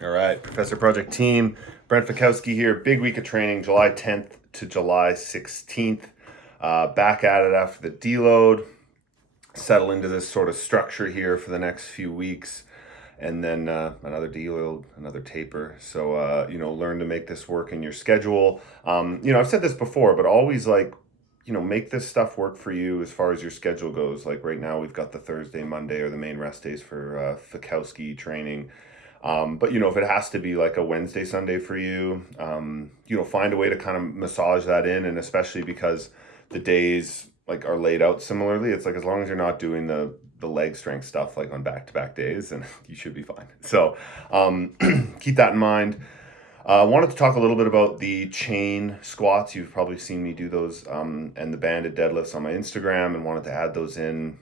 All right, Professor Project Team, Brent Fikowski here. Big week of training, July 10th to July 16th. Back at it after the deload. Settle into this sort of structure here for the next few weeks. And then another deload, another taper. So, learn to make this work in your schedule. I've said this before, but always make this stuff work for you as far as your schedule goes. Like right now, we've got the Thursday, Monday are the main rest days for Fikowski training. But if it has to be like a Wednesday, Sunday for you, find a way to kind of massage that in. And especially because the days like are laid out similarly, it's like as long as you're not doing the leg strength stuff like on back-to-back days, and you should be fine. So keep that in mind. Wanted to talk a little bit about the chain squats. You've probably seen me do those and the banded deadlifts on my Instagram, and wanted to add those in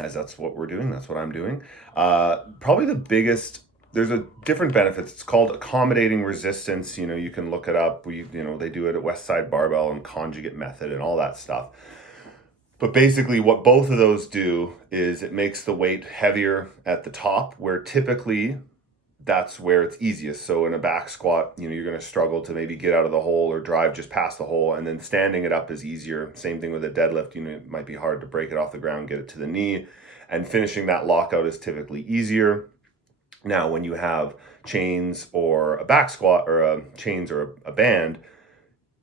as that's what we're doing. That's what I'm doing. Probably the biggest. There's a different benefits. It's called accommodating resistance. You can look it up. They do it at Westside Barbell and conjugate method and all that stuff. But basically, what both of those do is it makes the weight heavier at the top, where typically that's where it's easiest. So in a back squat, you're going to struggle to maybe get out of the hole or drive just past the hole, and then standing it up is easier. Same thing with a deadlift. It might be hard to break it off the ground, get it to the knee, and finishing that lockout is typically easier. Now, when you have chains or a back squat or chains or a band,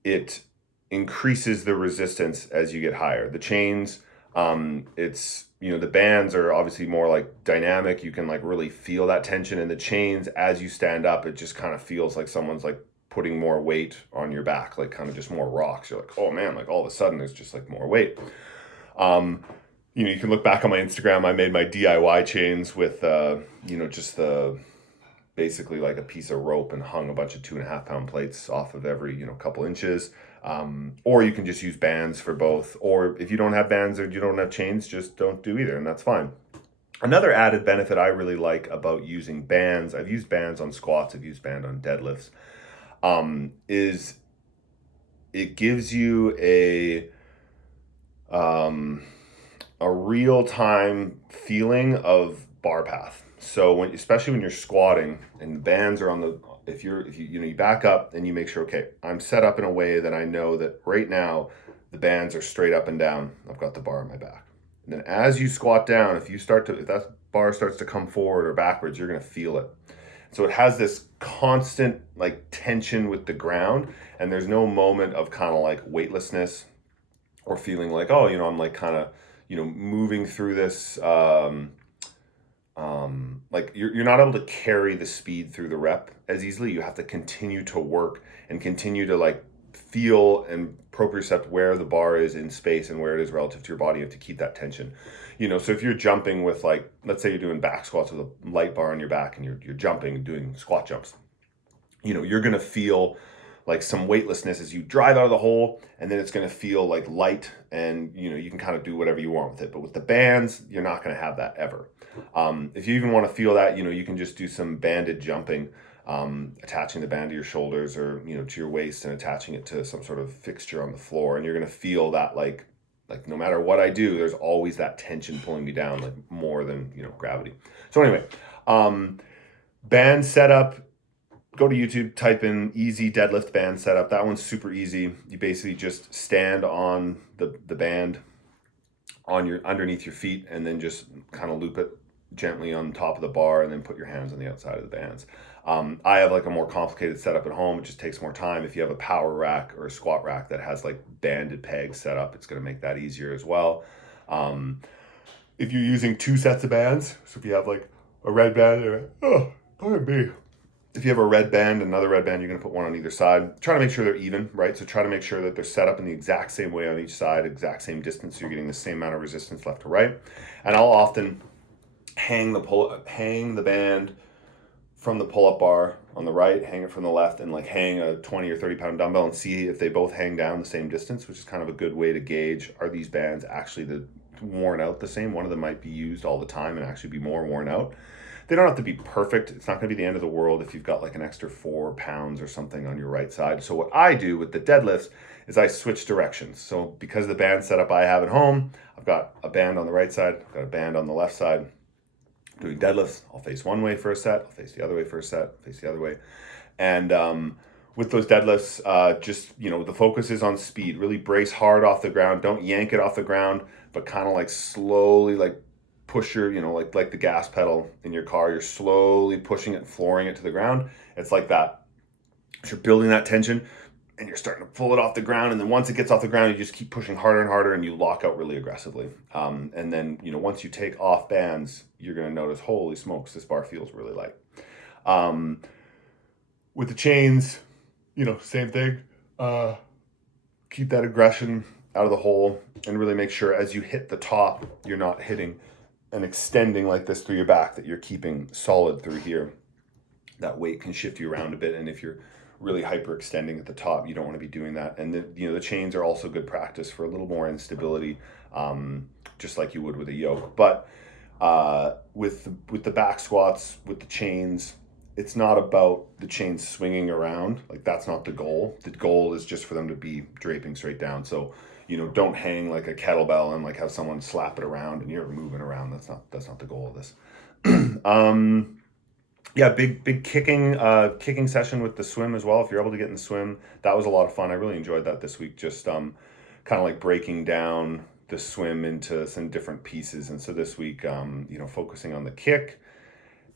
it increases the resistance as you get higher. The chains, the bands are obviously more like dynamic. You can like really feel that tension, and the chains as you stand up, it just kind of feels like someone's like putting more weight on your back, like kind of just more rocks. You're like, oh man, like all of a sudden there's just like more weight. You can look back on my Instagram. I made my DIY chains with, just basically like a piece of rope and hung a bunch of 2.5 pound plates off of every, couple inches. Or you can just use bands for both. Or if you don't have bands or you don't have chains, just don't do either, and that's fine. Another added benefit I really like about using bands, I've used bands on squats, I've used band on deadlifts, is it gives you a real time feeling of bar path. So especially when you're squatting and the bands are on the, if you back up and you make sure, okay, I'm set up in a way that I know that right now the bands are straight up and down. I've got the bar on my back. And then as you squat down, if that bar starts to come forward or backwards, you're going to feel it. So it has this constant like tension with the ground, and there's no moment of kind of like weightlessness or feeling like, oh, I'm like kind of, moving through this, like you're not able to carry the speed through the rep as easily. You have to continue to work and continue to like feel and propriocept where the bar is in space and where it is relative to your body. You have to keep that tension. So if you're jumping with like, let's say you're doing back squats with a light bar on your back and you're jumping, doing squat jumps, you're going to feel like some weightlessness as you drive out of the hole, and then it's going to feel like light, and you can kind of do whatever you want with it. But with the bands, you're not going to have that ever. If you even want to feel that, you can just do some banded jumping, attaching the band to your shoulders or to your waist and attaching it to some sort of fixture on the floor, and you're going to feel that like no matter what I do, there's always that tension pulling me down, like more than gravity. So anyway, band setup. Go to YouTube, type in easy deadlift band setup. That one's super easy. You basically just stand on the band on underneath your feet, and then just kind of loop it gently on top of the bar, and then put your hands on the outside of the bands. I have like a more complicated setup at home. It just takes more time. If you have a power rack or a squat rack that has like banded pegs set up, it's going to make that easier as well. If you're using 2 sets of bands, so if you have like a red band if you have a red band, another red band, you're going to put one on either side. Try to make sure they're even, right? So try to make sure that they're set up in the exact same way on each side, exact same distance, so you're getting the same amount of resistance left to right. And I'll often hang the band from the pull-up bar on the right, hang it from the left, and like hang a 20 or 30 pound dumbbell and see if they both hang down the same distance, which is kind of a good way to gauge, are these bands actually worn out the same? One of them might be used all the time and actually be more worn out. They don't have to be perfect. It's not going to be the end of the world if you've got like an extra 4 pounds or something on your right side. So what I do with the deadlifts is I switch directions. So because of the band setup I have at home, I've got a band on the right side, I've got a band on the left side. doing deadlifts, I'll face one way for a set, I'll face the other way for a set, face the other way. And with those deadlifts, just, the focus is on speed. Really brace hard off the ground. Don't yank it off the ground, but kind of like slowly, like push your, like the gas pedal in your car. You're slowly pushing it and flooring it to the ground. It's like that. So you're building that tension and you're starting to pull it off the ground. And then once it gets off the ground, you just keep pushing harder and harder and you lock out really aggressively. And then, once you take off bands, you're going to notice, holy smokes, this bar feels really light. With the chains, same thing. Keep that aggression out of the hole and really make sure as you hit the top, you're not hitting and extending like this through your back, that you're keeping solid through here. That weight can shift you around a bit. And if you're really hyperextending at the top, you don't want to be doing that. And the chains are also good practice for a little more instability, just like you would with a yoke. But with the back squats, with the chains, it's not about the chains swinging around. Like, that's not the goal. The goal is just for them to be draping straight down. So, don't hang like a kettlebell and like have someone slap it around and you're moving around. That's not the goal of this. Yeah, big kicking session with the swim as well. If you're able to get in the swim, that was a lot of fun. I really enjoyed that this week. Just kind of like breaking down the swim into some different pieces. And so this week, focusing on the kick.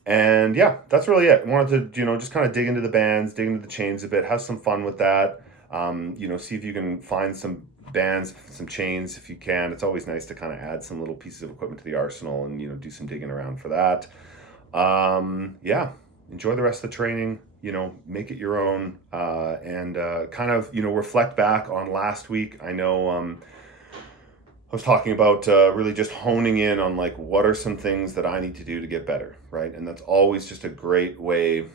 And yeah, that's really it. I wanted to, just kind of dig into the bands, dig into the chains a bit, have some fun with that. See if you can find some bands, some chains if you can. It's always nice to kind of add some little pieces of equipment to the arsenal and, do some digging around for that. Yeah, enjoy the rest of the training, make it your own, and kind of, reflect back on last week. I know I was talking about really just honing in on like, what are some things that I need to do to get better, right? And that's always just a great way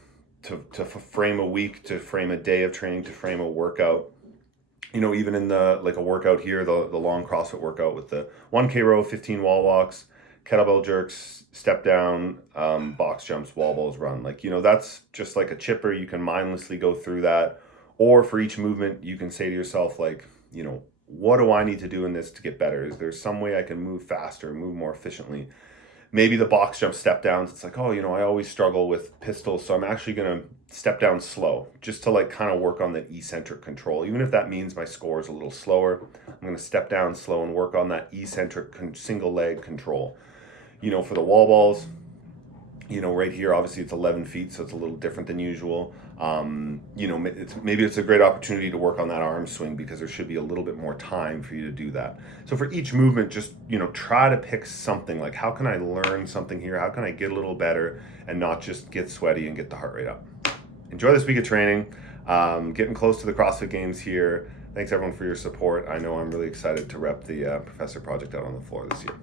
to frame a week, to frame a day of training, to frame a workout. Even in a workout here, the long CrossFit workout with the 1K row, 15 wall walks, kettlebell jerks, step down, box jumps, wall balls, run. That's just like a chipper. You can mindlessly go through that. Or for each movement, you can say to yourself, like, what do I need to do in this to get better? Is there some way I can move faster, move more efficiently? Maybe the box jump step downs, it's like, I always struggle with pistols, so I'm actually going to step down slow, just to like kind of work on the eccentric control. Even if that means my score is a little slower, I'm going to step down slow and work on that eccentric single leg control. For the wall balls, right here, obviously it's 11 feet, so it's a little different than usual. Maybe it's a great opportunity to work on that arm swing because there should be a little bit more time for you to do that. So for each movement, just, try to pick something like, how can I learn something here? How can I get a little better and not just get sweaty and get the heart rate up? Enjoy this week of training. Getting close to the CrossFit Games here. Thanks everyone for your support. I know I'm really excited to rep the Professor project out on the floor this year.